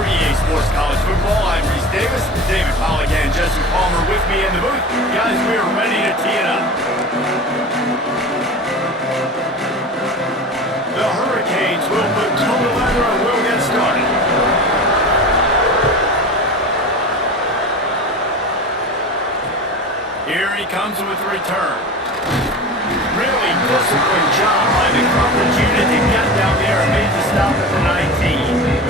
for EA Sports College Football. I'm Reese Davis, David Pollock, and Jesse Palmer with me in the booth. Guys, we are ready to tee it up. The Hurricanes will put total weather and we'll get started. Here he comes with the return. Really disciplined job by the coverage unit to get down there and made the stop at the 19.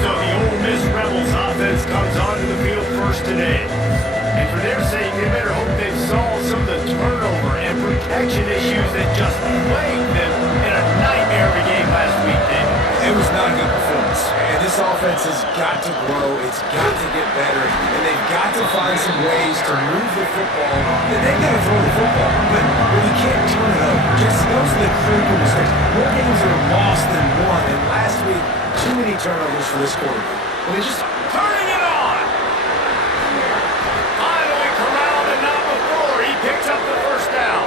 So the Ole Miss Rebels offense comes onto the field first today. And for their sake, they better hope they've solved some of the turnover and protection issues that just plagued them in a nightmare of a game last week, David. It was not a good performance. And this offense has got to grow. It's got to get better. And they've got to find some ways to move the football. They've got to throw the football. But when you can't turn it over, just those are the critical mistakes. More games are lost than won. And last week, too many turnovers for this quarterback. Well, they just turning it on. Finally corralled and not before. He picks up the first down.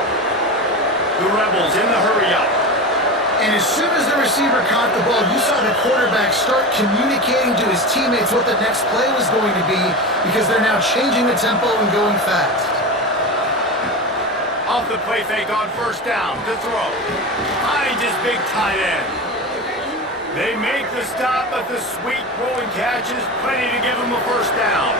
The Rebels in the hurry up. And as soon as the receiver caught the ball, you saw the quarterback start communicating to his teammates what the next play was going to be because they're now changing the tempo and going fast. Off the play fake on first down to throw. Finds his big tight end. They make the stop, but the sweet rolling catch is plenty to give them a first down.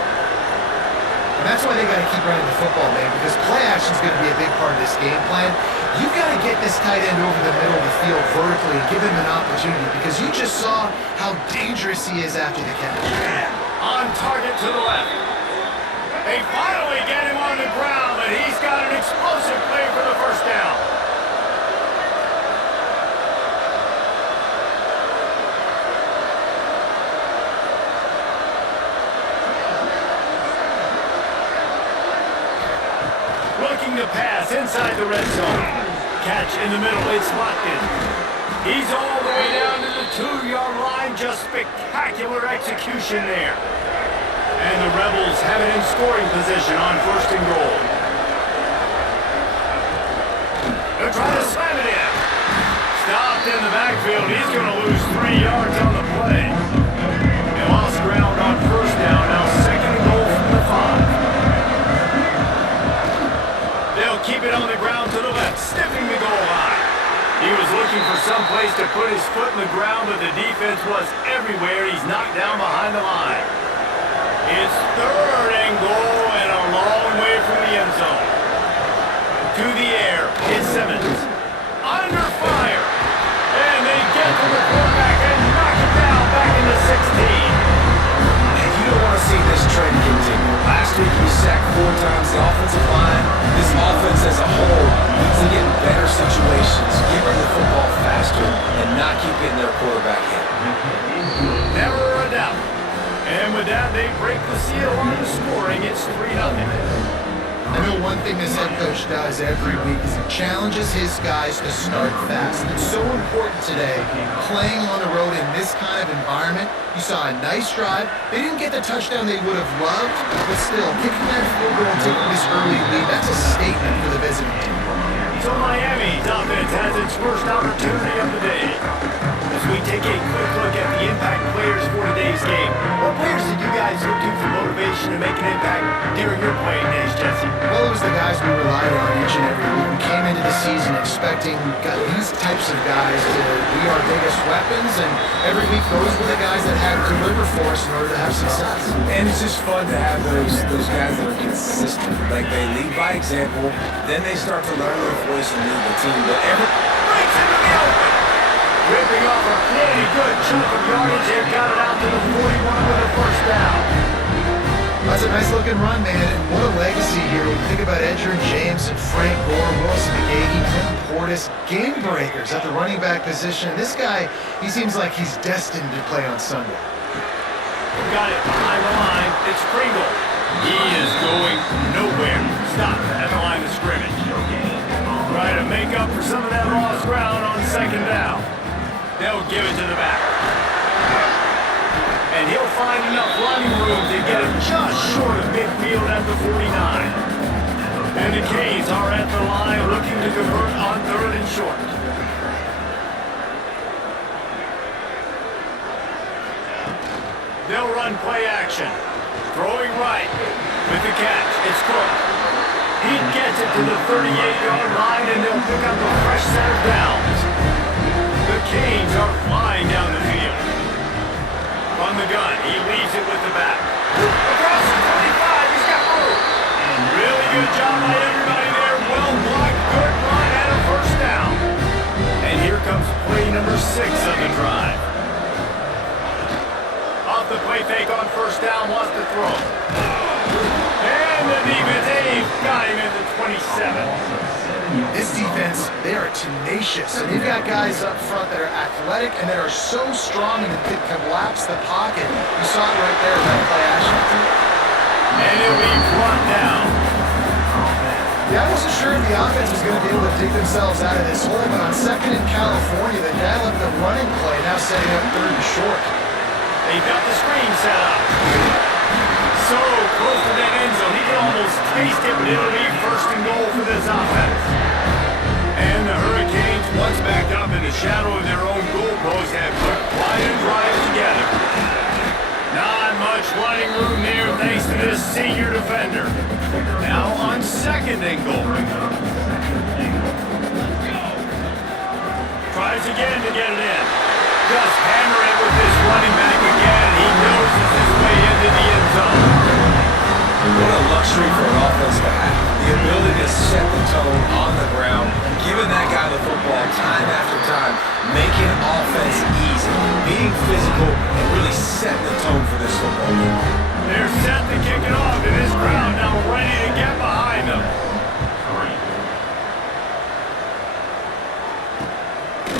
And that's why they got to keep running the football, man, because play action is going to be a big part of this game plan. You've got to get this tight end over the middle of the field vertically and give him an opportunity because you just saw how dangerous he is after the catch. On target to the left. They finally get him on the ground, but he's got an explosive play for the first down. Looking to pass inside the red zone. Catch in the middle, it's locked in. He's all the way down to the 2-yard line. Just spectacular execution there. And the Rebels have it in scoring position on first and goal. They're trying to slam it in. Stopped in the backfield. He's going to lose 3 yards on the play. They lost ground on first down. Now second and goal from the 5. They'll keep it on the ground to the left, sniffing the goal line. He was looking for some place to put his foot in the ground, but the defense was everywhere. He's knocked down behind the line. It's third and goal and a long way from the end zone. To the air, it's Simmons. Under fire. And they get to the quarterback and knock it down back into 16. And you don't want to see this trend continue. Last week he sacked 4 times the offensive line. This offense as a whole needs to get in better situations, get rid of the football faster, and not keep getting their quarterback hit. Never a doubt. And with that, they break the seal on the scoring. It's 3-0. I know one thing this head coach does every week is he challenges his guys to start fast. It's so important today, playing on the road in this kind of environment. You saw a nice drive. They didn't get the touchdown they would have loved, but still, kicking that field goal and taking this early lead, that's a statement for the visiting team. So Miami's offense has its first opportunity of the day. As we take a quick look at the impact players for today's game. What players did you guys look to for motivation to make an impact during your playing days, Jesse? Well, it was the guys we relied on each and every week. We came into the season expecting these types of guys to be our biggest weapons, and every week those were the guys that had to deliver for us in order to have success. And it's just fun to have those guys that are consistent. Like they lead by example, then they start to learn their voice and lead the team. But breaks into the open. Ripping off a pretty good chunk of yardage and got it out to the 41 with a first down. That's a nice looking run, man, and what a legacy here. When you think about Edgerrin James and Frank Gore, Wilson McGahee, Tim Portis, game breakers at the running back position. This guy, he seems like he's destined to play on Sunday. Got it behind the line. It's Pringle. He is going nowhere. Stop at the line of scrimmage. Try to make up for some of that lost ground on second down. They'll give it to the back. And he'll find enough running room to get it just short of midfield at the 49. And the Canes are at the line looking to convert on third and short. They'll run play action. Throwing right with the catch. It's Cook. He gets it to the 38-yard line, and they'll pick up a fresh set of downs. The Canes are flying down the field. On the gun, he leaves it with the back. Across the 25, he's got room. Really good job by everybody there. Well blocked, good run, and a first down. And here comes play number 6 of the drive. Off the play fake on first down, wants to throw. And the defense, they've got him at the 27. This defense, they are tenacious. And they've got guys up front that are athletic and that are so strong and can collapse the pocket. You saw it right there in that play action. And he'll be brought down. Yeah, I wasn't sure if the offense was going to be able to dig themselves out of this hole, but on second in California, they dial up the running play, now setting up third and short. They've got the screen set up. So close to that end zone, he can almost taste it, but it'll be first and goal for this offense. And the Hurricanes, once backed up in the shadow of their own goalpost, have put wide and drive together. Not much running room there thanks to this senior defender. Now on second and goal. Tries again to get it in. Just hammer it with this running back again. He noses his way into the end zone. What a luxury for an offense to have. The ability to set the tone on the ground, giving that guy the football time after time, making offense easy, being physical, and really setting the tone for this football game. They're set to kick it off, and this crowd now ready to get behind them.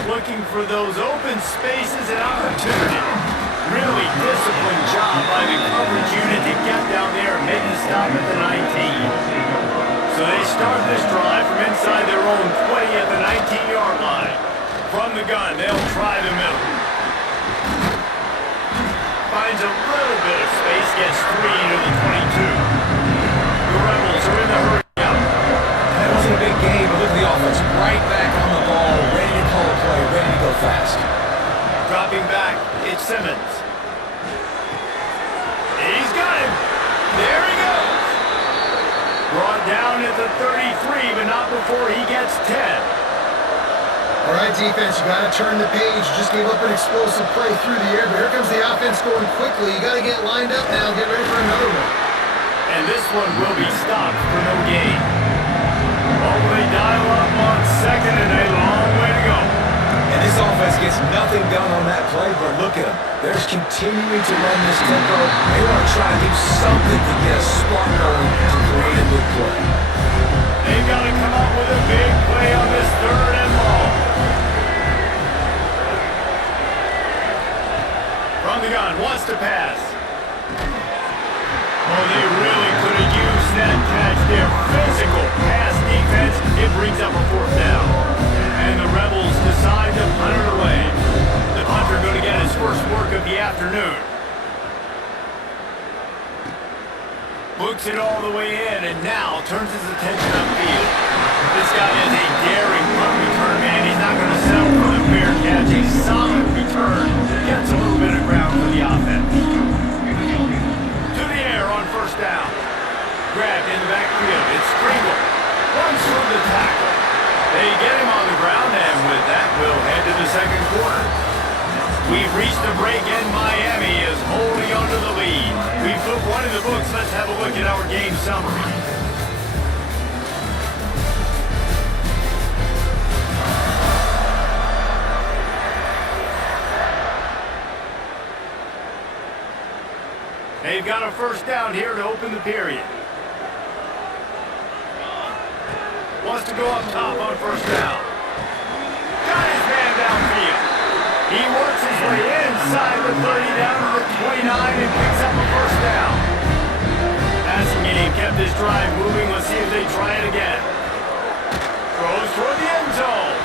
Looking for those open spaces and opportunity. Really disciplined job by the coverage unit to get down there and make the stop at the 19. So they start this drive from inside their own 20 at the 19-yard line. From the gun, they'll try the middle. Finds a little bit of space, gets 3 to the 22. The Rebels are in the hurry up. That wasn't a big game, but look at the offense. Right back on the ball, ready to call a play, ready to go fast. Dropping back, it's Simmons. He's got him. There he goes. Brought down at the 33, but not before he gets 10. All right, defense, you got to turn the page. You just gave up an explosive play through the air, but here comes the offense going quickly. You got to get lined up now, get ready for another one. And this one will be stopped for no gain. Oh, they dial up on second and a long way to go. And this offense gets nothing done on that play, but look at them. They're just continuing to run this tempo. They want to try to do something to get a spark going to create a big play. They've got to come up with a big play on this third and long. From the gun, wants to pass. Oh, they really could have used that catch there. Physical pass defense. It brings up a fourth down. And the Rebels decide to punt it away. The punter going to get his first work of the afternoon. Books it all the way in and now turns his attention upfield. This guy is a daring punt return man. He's not going to settle for the fair catch. A solid return. Gets a little bit of ground for the offense. To the air on first down. Grabbed in the backfield. It's Pringle. Runs from the tackle. They get him on the ground, and with that, we'll head to the second quarter. We've reached the break, and Miami is holding on to the lead. We've put one in the books. Let's have a look at our game summary. They've got a first down here to open the period. Wants to go up top on first down. Got his man downfield. He works his way inside the 30 down to the 29 and picks up a first down. Passing game kept this drive moving. Let's see if they try it again. Throws toward the end zone.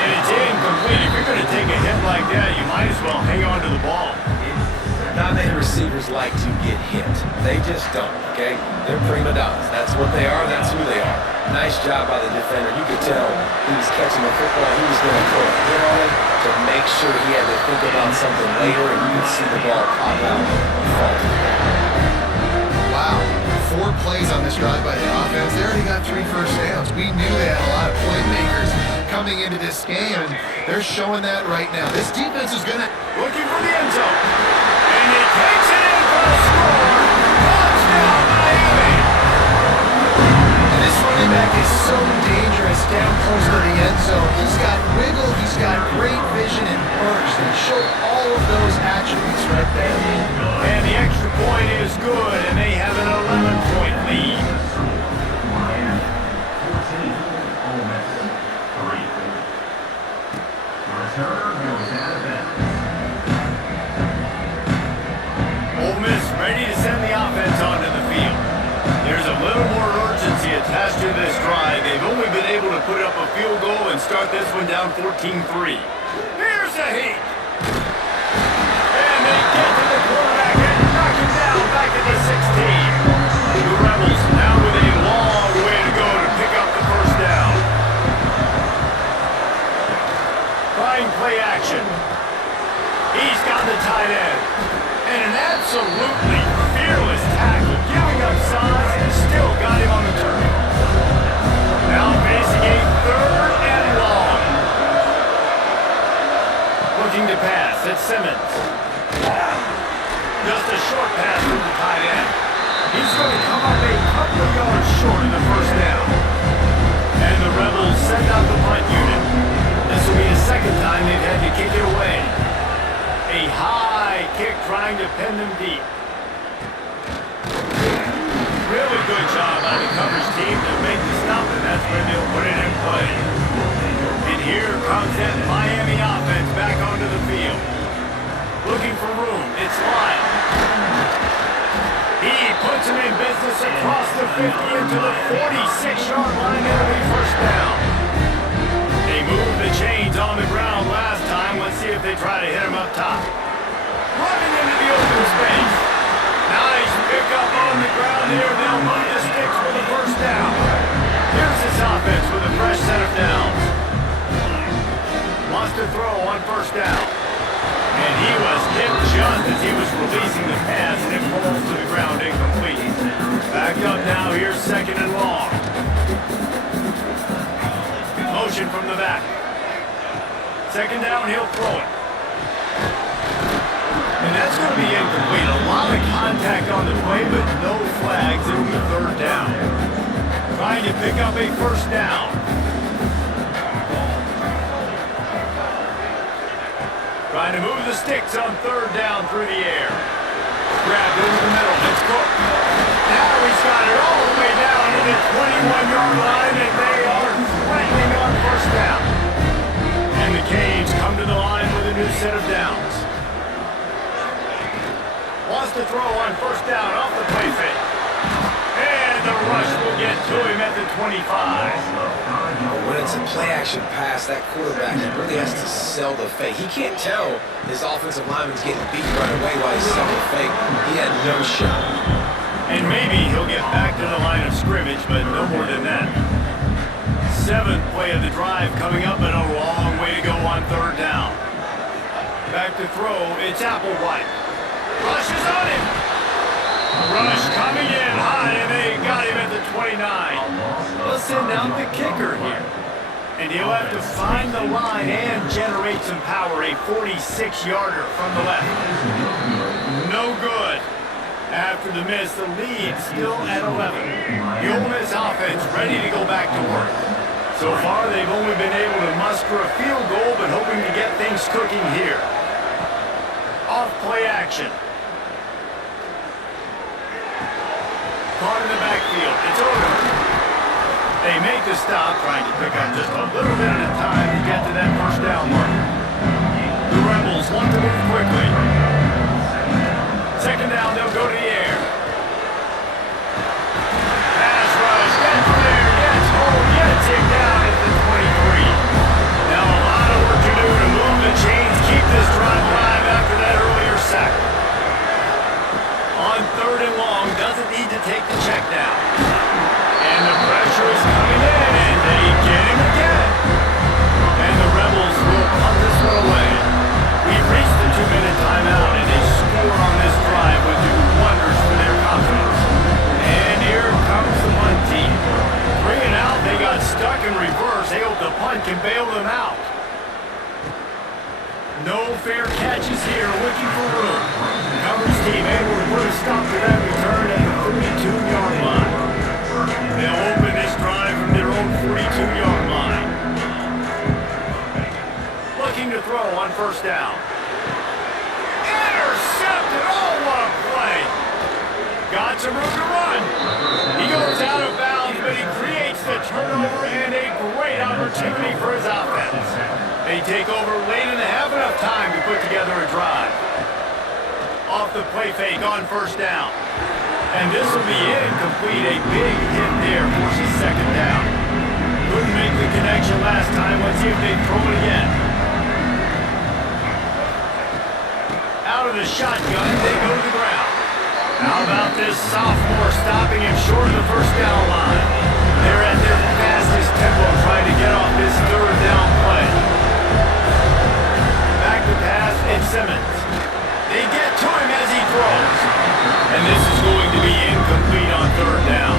And it's incomplete. If you're going to take a hit like that, you might as well hang on to the ball. Not many receivers like to get hit. They just don't, okay? They're prima donnas. That's what they are. That's who they are. Nice job by the defender. You could tell he was catching the football. He was going to throw a hit on it to make make sure he had to think about something later, and you could see the ball pop out and fall to the ground. Wow. 4 plays on this drive by the offense. They already got 3 first downs. We knew they had a lot of playmakers coming into this game, and they're showing that right now. This defense is going to... Looking for the end zone. And he takes it in for a score. Touchdown, Miami. And this running back is so dangerous down close to the end zone. He's got wiggle, he's got great vision and burst, and showed all of those attributes right there. And the extra point is good, and they have an 11-point lead. Miami 14, Ole Miss 3. Returner goes out of bounds. Ole Miss ready to send the offense onto the field. There's a little more urgency attached to this drive. They've only been able to put up a field goal and start this one down 14-3. Here's a heat. And they get to the quarterback and knock him down back at the 16. The Rebels now with a long way to go to pick up the first down. Trying play action. He's got the tight end. And an absolutely fearless tackle, giving up size and still got him on the turn. Now facing a 3rd and long. Looking to pass, it's Simmons. Just a short pass from the tight end. He's going to come up a couple of yards short of the first down. And the Rebels send out the punt unit. This will be the 2nd time they've had to kick it away. A high kick trying to pin them deep. Really good job by the coverage team to make the stop, and that's when they'll put it in play. And here comes that Miami offense back onto the field. Looking for room, it's Lyle. He puts him in business across the 50 into the 46-yard line, and it'll be first down. They moved the chains on the ground last time. Let's see if they try to hit him up top. Running into the open space. Nice pickup on the ground here. They'll move the sticks for the first down. Here's this offense with a fresh set of downs. Wants to throw on first down. And he was hit just as he was releasing the pass, and it falls to the ground incomplete. Back up now, here's 2nd and long. Motion from the back. 2nd down, he'll throw it. And that's going to be incomplete. A lot of contact on the play, but no flags. It'll be 3rd down. Trying to pick up a first down. Trying to move the sticks on 3rd down through the air. Grabbed over the middle. It's Cook. Now he's got it all the way down to the 21-yard line, and they are threatening on first down. And the Canes come to the line with a new set of downs. Wants to throw on first down off the play fake. And the rush will get to him at the 25. When it's a play-action pass, that quarterback really has to sell the fake. He can't tell his offensive lineman's getting beat right away while he's selling the fake. He had no shot. And maybe he'll get back to the line of scrimmage, but no more than that. 7th play of the drive coming up, and a long way to go on 3rd down. Back to throw, it's Applewhite. Rush is on him. Rush coming in high, and they got him at the 29. They'll send out the kicker here. And he'll have to find the line and generate some power. A 46-yarder from the left. No good. After the miss, the lead still at 11. The Ole Miss offense ready to go back to work. So far, they've only been able to muster a field goal, but hoping to get things cooking here. Off play action. Caught in the backfield. It's over. They make the stop, trying to pick up just a little bit at a time to get to that first down mark. The Rebels want to move quickly. 2nd down, they'll go to the air. Pass rush, gets there, gets home, gets it down at the 23. Now a lot of work to do to move the chains, keep this drive alive after that earlier sack. On 3rd and long, doesn't need to take the check down. And the pressure is coming in, and they get him again. And the Rebels will punt No fair catches here, looking for room. Coverage team able to put a stop to that return at the 42-yard line. They'll open this drive from their own 42-yard line. Looking to throw on first down. Intercepted! Oh, what a play! Got some room to run. He goes out of bounds, but he creates the turnover and a great opportunity for his offense. They take over late and they have enough time to put together a drive. Off the play fake on first down. And this will be incomplete. A big hit there forces second down. Couldn't make the connection last time. Let's see if they throw it again. Out of the shotgun, they go to the ground. How about this sophomore stopping him short of the first down line? They're at their fastest tempo trying to get off this third down play. Back to pass, it's Simmons. They get to him as he throws. And this is going to be incomplete on third down.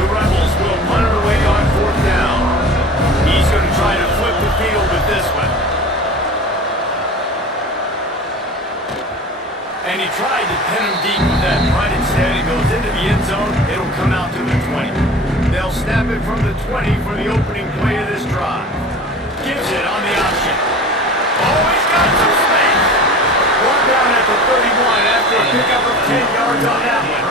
The Rebels will punt it away on fourth down. He's going to try to flip the field with this one. And he tried to pin him deep with that punt. Instead, it goes into the end zone. It'll come out to the 20. They'll snap it from the 20 for the opening play of this drive. Gives it on the option. Oh, he's got some space. One down at the 31 after a pickup of 10 yards on that one.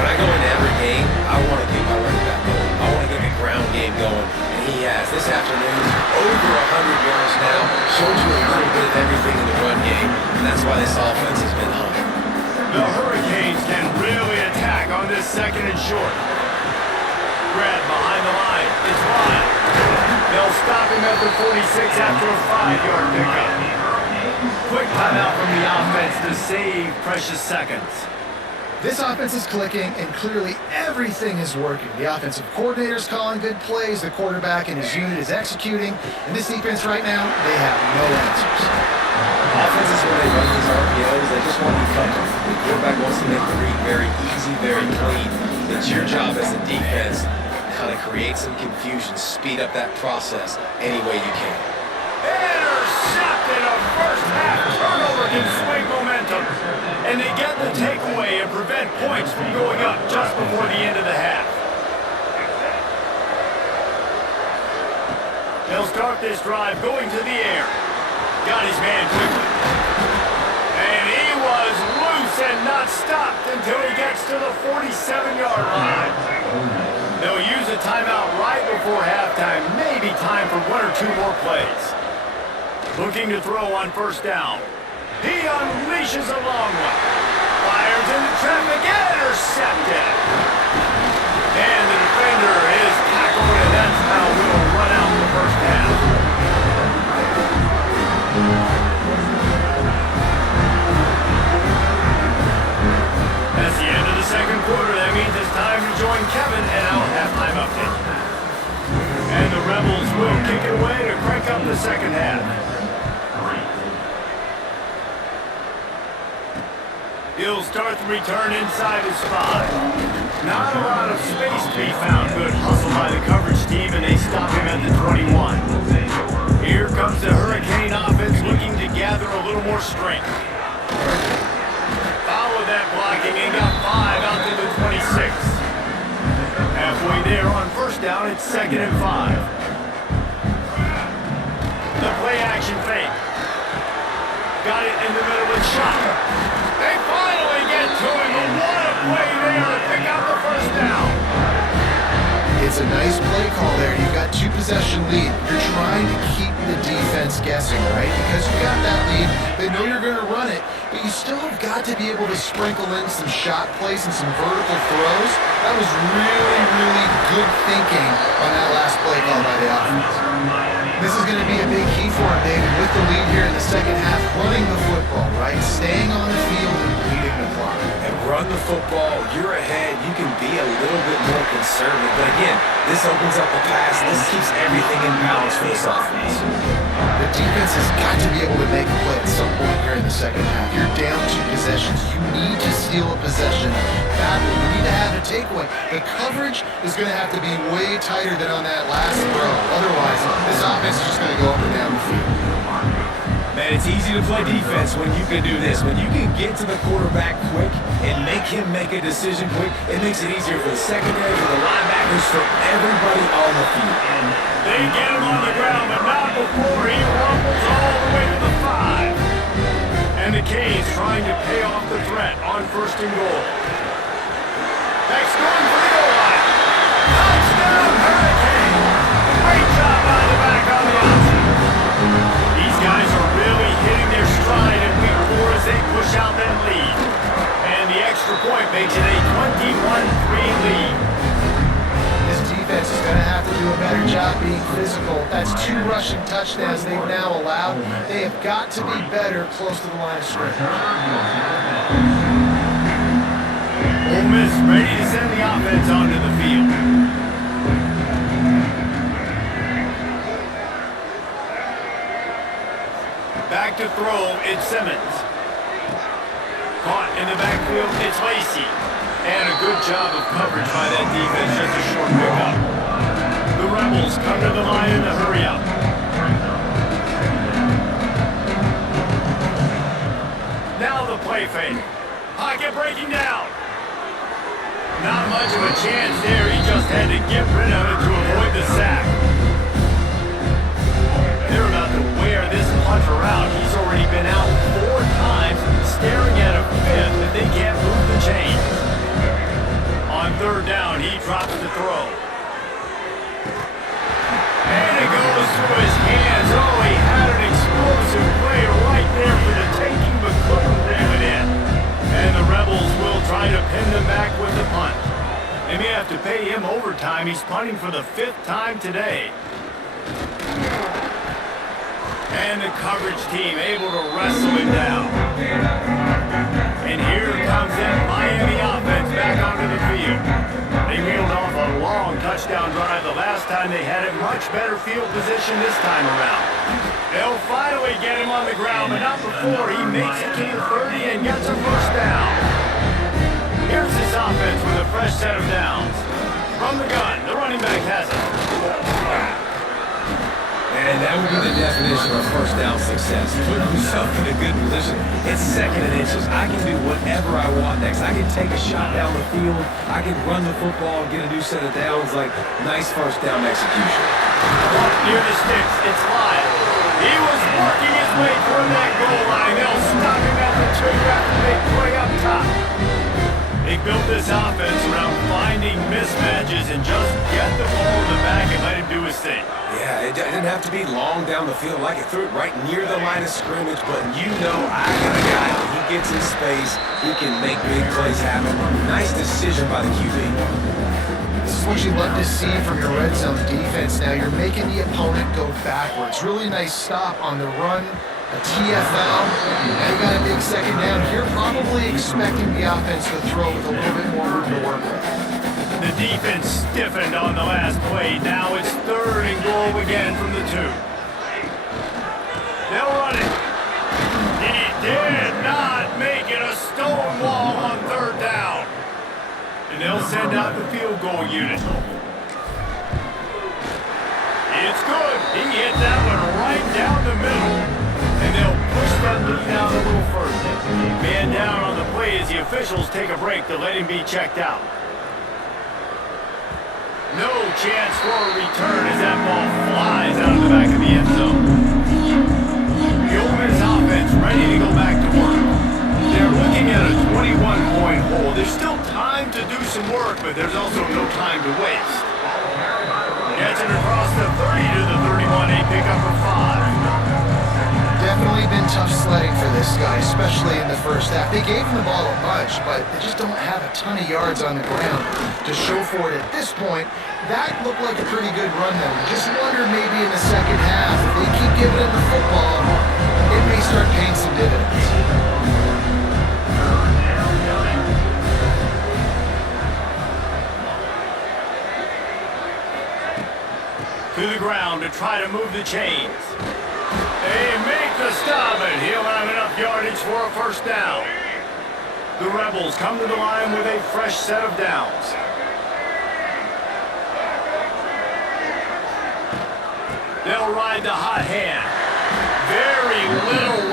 When I go into every game, I want to get my running back going. I want to get the ground game going. And he has. This afternoon, over 100 yards now. Shows you a little bit of everything in the run game. And that's why this offense has been hung. The Hurricanes can really attack on this second and short. Grab behind the line. It's Wild. They'll stop him at the 46 after a 5-yard pickup. Quick timeout from the offense to save precious seconds. This offense is clicking, and clearly everything is working. The offensive coordinator's calling good plays, the quarterback and his unit is executing, and this defense right now, they have no answers. Offenses, when they run these RPOs, they just want to be comfortable. The quarterback wants to make the read very easy, very clean. It's your job as a defense to kind of create some confusion, speed up that process any way you can. Intercepted! A first half turnover can swing momentum. And they get the takeaway and prevent points from going up just before the end of the half. They'll start this drive going to the air. Got his man quickly. And he was loose and not stopped until he gets to the 47-yard line. They'll use a timeout right before halftime. Maybe time for one or two more plays. Looking to throw on first down. He unleashes a long one. Fires into traffic and intercepted. And the defender is tackled, and that's how we'll run out the first half. That's the end of the second quarter. That means it's time to join Kevin and our halftime update. And the Rebels will kick it away to crank up the second half. He'll start the return inside his 5. Not a lot of space to be found. Good hustle by the coverage team, and they stop him at the 21. Here comes the Hurricane offense looking to gather a little more strength. Followed that blocking and got 5 out to the 26. Halfway there on first down, it's 2nd and 5. The play action fake. Got it in the middle of the shot. They finally get to him, and what a play there to pick up the first down. It's a nice play call there. You've got 2-possession lead. You're trying to keep the defense guessing, right? Because you got that lead. They know you're going to run it, but you still have got to be able to sprinkle in some shot plays and some vertical throws. That was really, really good thinking on that last play call by the offense. This is going to be a big key for him, David, with the lead here in the second half, running the football, right? Staying on the field and bleeding the clock. And run the football, you're ahead, you can be a little bit more conservative. But again, this opens up the pass, this keeps everything in balance for this offense. The defense has got to be able to make a play at some point here in the second half. You're down 2 possessions. You need to steal a possession badly. You need to have a takeaway. The coverage is going to have to be way tighter than on that last throw. Otherwise, this offense is just going to go up and down the field. And it's easy to play defense when you can do this. When you can get to the quarterback quick and make him make a decision quick, it makes it easier for the secondary, for the linebackers, for everybody on the field. They get him on the ground, but not before he rumbles all the way to the 5. And the Canes trying to pay off the threat on 1st and goal. Next going for the goal line. Touchdown, Hurricane! Great job by the back on the option. These guys are really hitting their stride in week 4 as they push out that lead. And the extra point makes it a 21-3 lead. This defense is going to have to do a better job being physical. That's 2 rushing touchdowns they've now allowed. They have got to be better close to the line of scrimmage. Ole Miss ready to send the offense onto the field. Back to throw, it's Simmons. Caught in the backfield, it's Lacey. And a good job of coverage by that defense, just a short pickup. The Rebels come to the line in a hurry up. Now the play fake. Pocket breaking down. Not much of a chance there. He just had to get rid of it to avoid the sack. They're about to wear this punter out. He's already been out 4 times, staring at a 5th if they can't move the chains. On 3rd down, he drops the throw. And it goes through his hands. Oh, he had an explosive play right there for the taking, but couldn't ram it in. And the Rebels will try to pin them back with the punt. They may have to pay him overtime. He's punting for the 5th time today. And the coverage team able to wrestle him down. And here comes that Miami offense back onto the field. They reeled off a long touchdown drive the last time they had it. Much better field position this time around. They'll finally get him on the ground, but not before he makes it to the 30 and gets a 1st down. Here's this offense with a fresh set of downs. From the gun, the running back has it. And that would be the definition of 1st down success. Put yourself in a good position. It's 2nd and inches. I can do whatever I want next. I can take a shot down the field. I can run the football and get a new set of downs. Like, nice 1st down execution. Up near the sticks, it's Lyle. He was working his way toward that goal line. They'll stop him at the 2 after they play up top. They built this offense around finding mismatches and just get the ball in the back and let him do his thing. Yeah, it didn't have to be long down the field. Like it threw it right near the line of scrimmage, but you know I got a guy. When he gets in space, he can make big plays happen. Nice decision by the QB. This is what you love to see from your red zone defense now. You're making the opponent go backwards. Really nice stop on the run, a TFL. Now you got a big 2nd down. You're probably expecting the offense to throw with a little bit more room to work with. The defense stiffened on the last play. Now it's 3rd and goal again from the 2. They'll run it. He did not make it a stone wall on 3rd down. And they'll send out the field goal unit. It's good. He hit that one right down the middle. And they'll push that lead out a little further. Man down on the play as the officials take a break to let him be checked out. No chance for a return as that ball flies out of the back of the end zone. The Ole Miss offense ready to go back to work. They're looking at a 21-point hole. There's still time to do some work, but there's also no time to waste. Gets it across the 30 to the 31, a pickup of 5. Definitely been tough sledding for this guy, especially in the 1st half. They gave him the ball a bunch, but they just don't have a ton of yards on the ground to show for it at this point. That looked like a pretty good run, though. Just wonder maybe in the 2nd half, if they keep giving him the football, it may start paying some dividends. To the ground to try to move the chains. They make the stop, and he'll have enough yardage for a 1st down. The Rebels come to the line with a fresh set of downs. They'll ride the hot hand. Very little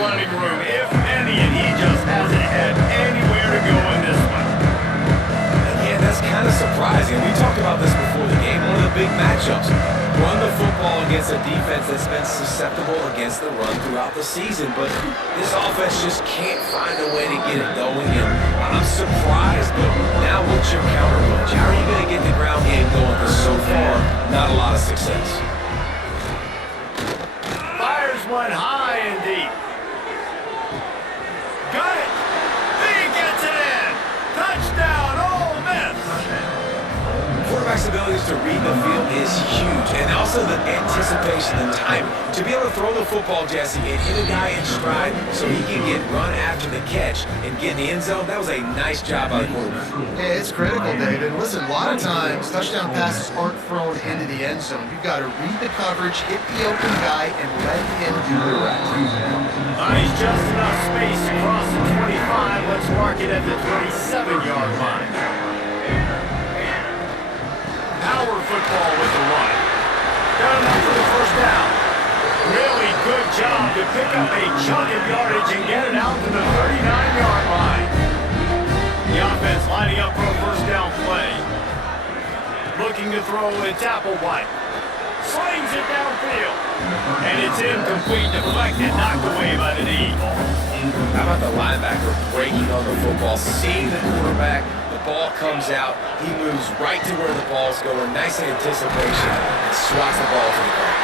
Jazzy, and we talked about this before the game. One of the big matchups. Run the football against a defense that's been susceptible against the run throughout the season. But this offense just can't find a way to get it going. And I'm surprised, but now what's your counterpunch? How are you going to get the ground game going? Because so far, not a lot of success. Fires one high and deep. Got it. He gets it in. Touchdown, Ole Miss. Quarterback's abilities to read the field is huge, and also the anticipation and timing. To be able to throw the football, Jesse, and hit a guy in stride so he can get run after the catch and get in the end zone, that was a nice job by the quarterback. Yeah, it's critical, David. Listen, a lot of times, touchdown passes aren't thrown into the end zone. You've got to read the coverage, hit the open guy, and let him do the rest. He's just enough space across the 25. Let's mark it at the 27-yard line. Power football with the run. Got enough for the first down. Really good job to pick up a chunk of yardage and get it out to the 39-yard line. The offense lining up for a first down play. Looking to throw, it's Applewhite. Slings it downfield. And it's incomplete, deflected, knocked away by the knee. How about the linebacker breaking on the football, seeing the quarterback, the ball comes out, he moves right to where the ball's going, nice anticipation, and swats the ball to the ground.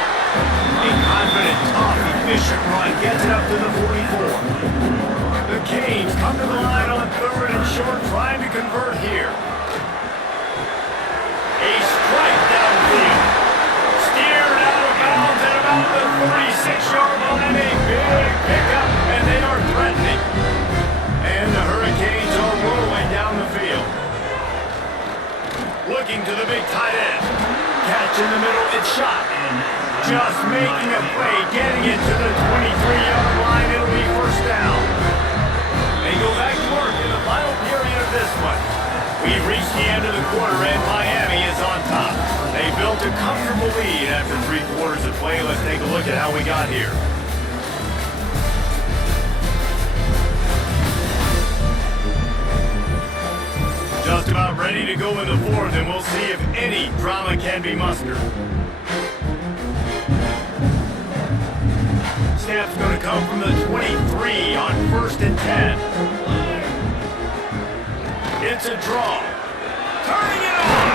A confident, tough, efficient run gets it up to the 44. The Canes come to the line on third and short, trying to convert here. A strike downfield. Steered out of bounds at about the 36-yard line. A big pickup, and they are threatening. And the Hurricanes are rolling down the field. Looking to the big tight end. Catch in the middle, it's shot. Just making a play, getting it to the 23-yard line. It'll be first down. They go back to work in the final period of this one. We've reached the end of the quarter, and Miami is on top. They built a comfortable lead after 3 quarters of play. Let's take a look at how we got here. Just about ready to go in the fourth, and we'll see if any drama can be mustered. Snap's going to come from the 23 on 1st and 10. It's a draw. Turning it on.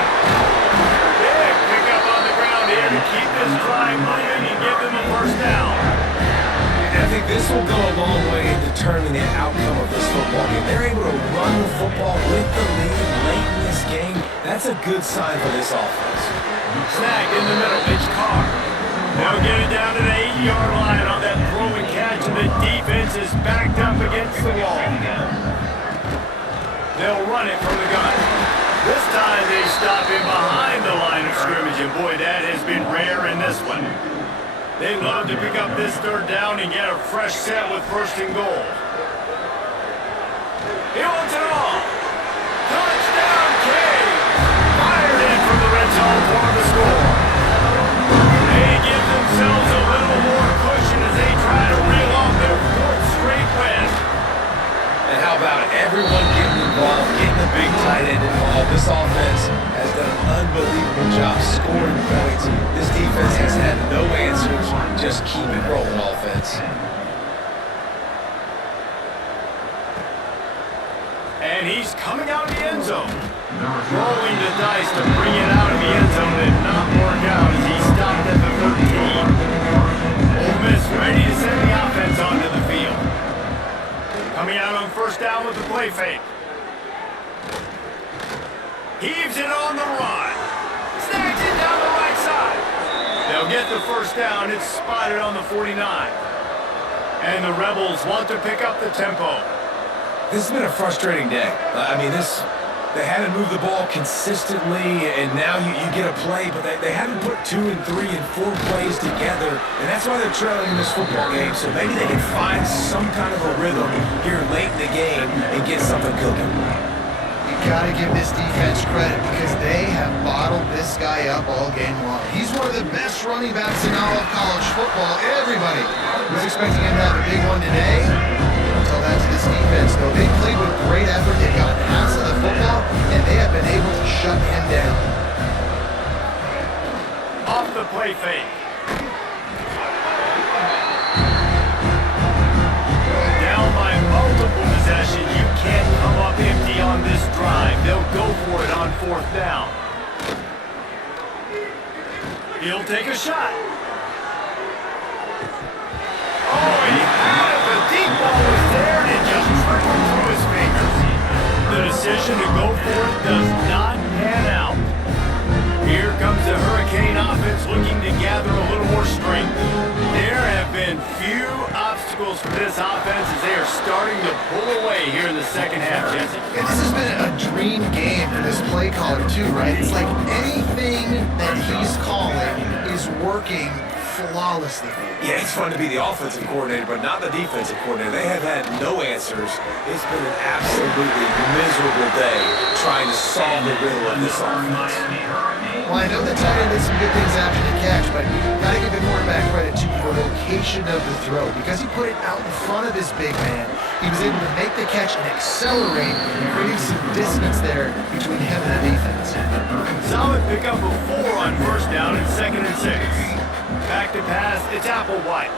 Big pickup on the ground here to keep this drive moving and give them a first down. And I think this will go a long way in determining the outcome of this football game. They're able to run the football with the lead late in this game. That's a good sign for this offense. Snagged in the middle, it's Carr. They'll get it down to the 8-yard line on that throw and catch, and the defense is backed up against the wall. They'll run it from the gun. This time they stop him behind the line of scrimmage, and boy, that has been rare in this one. They'd love to pick up this third down and get a fresh set with first and goal. He wants it all. Touchdown, King! Fired in from the red zone for the score. They give themselves a little more cushion as they try to reel off their 4th straight win. And how about it? Everyone getting involved, getting the big tight end involved. This offense has done an unbelievable job scoring points. This defense has had no answers. Just keep it rolling, offense. And he's coming out of the end zone. Rolling the dice to bring it out of the end zone did not work out as he stopped at the 13. Ole Miss ready to send the offense onto the field. Coming out on first down with the play fake. Heaves it on the run. Snags it down the right side. They'll get the first down. It's spotted on the 49. And the Rebels want to pick up the tempo. This has been a frustrating day. They haven't moved the ball consistently, and now you get a play, but they haven't put 2 and 3 and 4 plays together, and that's why they're trailing in this football game. So maybe they can find some kind of a rhythm here late in the game and get something cooking. You gotta give this defense credit because they have bottled this guy up all game long. He's one of the best running backs in all of college football. Everybody was expecting him to have a big one today. Tell that to this defense, though. They played with great effort. They got halves of the football. and they have been able to shut him down. Off the play fake. Down by multiple possessions. You can't come up empty on this drive. They'll go for it on 4th down. He'll take a shot. Oh, he had it. The deep ball was there, and it just trickled through his fingers. The decision to go for it does not pan out. Here comes the Hurricane offense looking to gather a little more strength. There have been few obstacles for this offense as they are starting to pull away here in the second half, Jesse. And this has been a dream game for this play caller too, right? It's like anything that he's calling is working flawlessly. Yeah, it's fun to be the offensive coordinator, but not the defensive coordinator. They have had no answers. It's been an absolutely miserable day trying to solve the riddle of this offense. Well, I know the tight end did some good things after the catch, but got to give the quarterback credit to the location of the throw because he put it out in front of his big man. He was able to make the catch and accelerate, creating some distance there between him and the defense. Solid pickup of 4 on 1st down and 2nd and 6. Back to pass, it's Applewhite.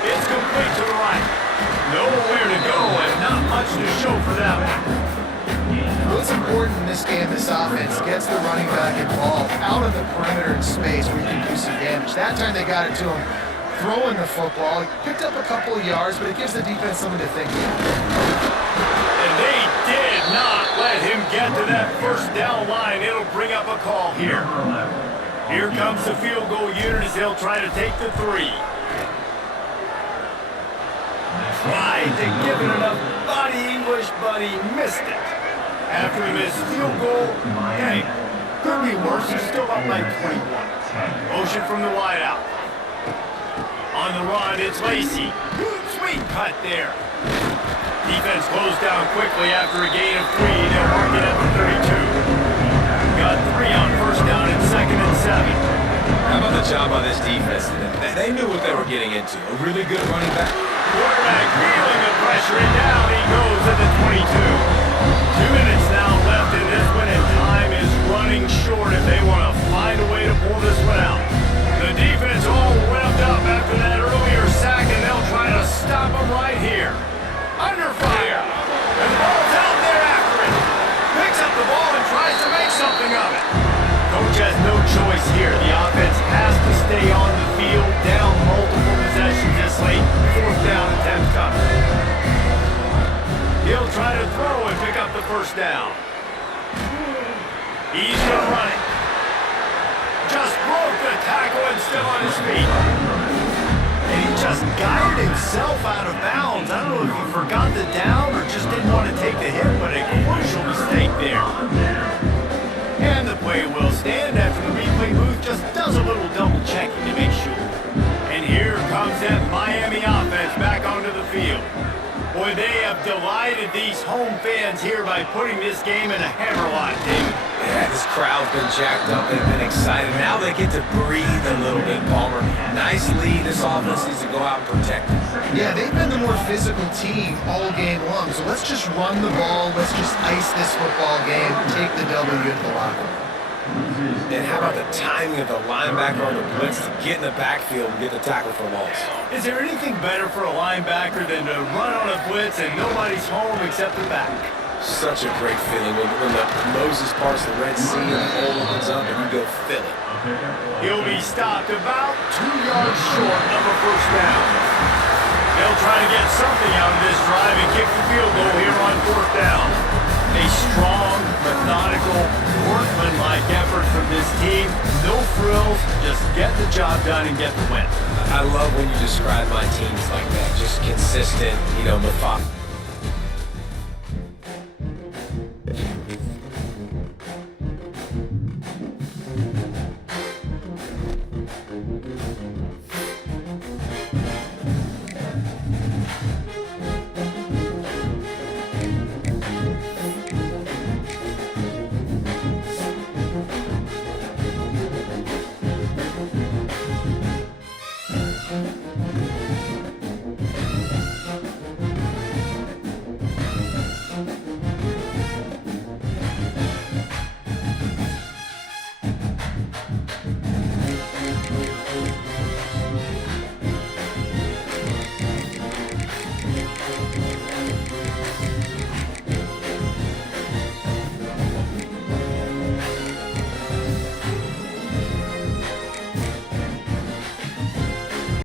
It's complete to the right. Nowhere to go and not much to show for that one. What's important in this game, this offense gets the running back involved out of the perimeter in space where you can do some damage. That time they got it to him throwing the football. He picked up a couple of yards, but it gives the defense something to think about. And they did not let him get to that 1st down line. It'll bring up a call here. Here comes the field goal unit as they'll try to take the 3. Tried to give it enough body English, but he missed it. After he missed field goal, hey, could be worse. He's still up by 21. Motion from the wideout. On the run, it's Lacey. Sweet cut there. Defense closed down quickly after a gain of 3. They'll mark it at the 32. Got 3 on 1st down and 2nd and 7. How about the job on this defense today? They knew what they were getting into. A really good running back. Quarterback feeling the pressure, and down he goes at the 22. 2 minutes now left in this one, and time is running short if they want to find a way to pull this one out. The defense all revved up after that earlier sack, and they'll try to stop them right here. Under fire. And the ball's out there after it. Picks up the ball and tries to make something of it. Coach has no choice here. The offense has to stay on the field, down multiple possessions this late. 4th down and 10 coming. He'll try to throw and pick up the 1st down. He's going to run it. Just broke the tackle and still on his feet. And he just guided himself out of bounds. I don't know if he forgot the down or just didn't want to take the hit, but a crucial mistake there. And the play will stand after the replay booth just does a little double checking to make sure. And here comes that Miami offense back onto the field. Boy, they have delighted these home fans here by putting this game in a hammerlock, David. Yeah, this crowd's been jacked up. They've been excited. Now they get to breathe a little bit, Palmer. Nice lead. This offense needs to go out and protect it. Yeah, they've been the more physical team all game long, so let's just run the ball. Let's just ice this football game, take the W to the locker room. And how about the timing of the linebacker on the blitz to get in the backfield and get the tackle for loss? Is there anything better for a linebacker than to run on a blitz and nobody's home except the back? Such a great feeling when the Moses parts the Red Sea and the hole opens up and you go fill it. He'll be stopped about 2 yards short of a 1st down. They'll try to get something out of this drive and kick the field goal here on 4th down. A strong, methodical, workmanlike effort from this team. No frills, just get the job done and get the win. I love when you describe my teams like that. Just consistent, methodical.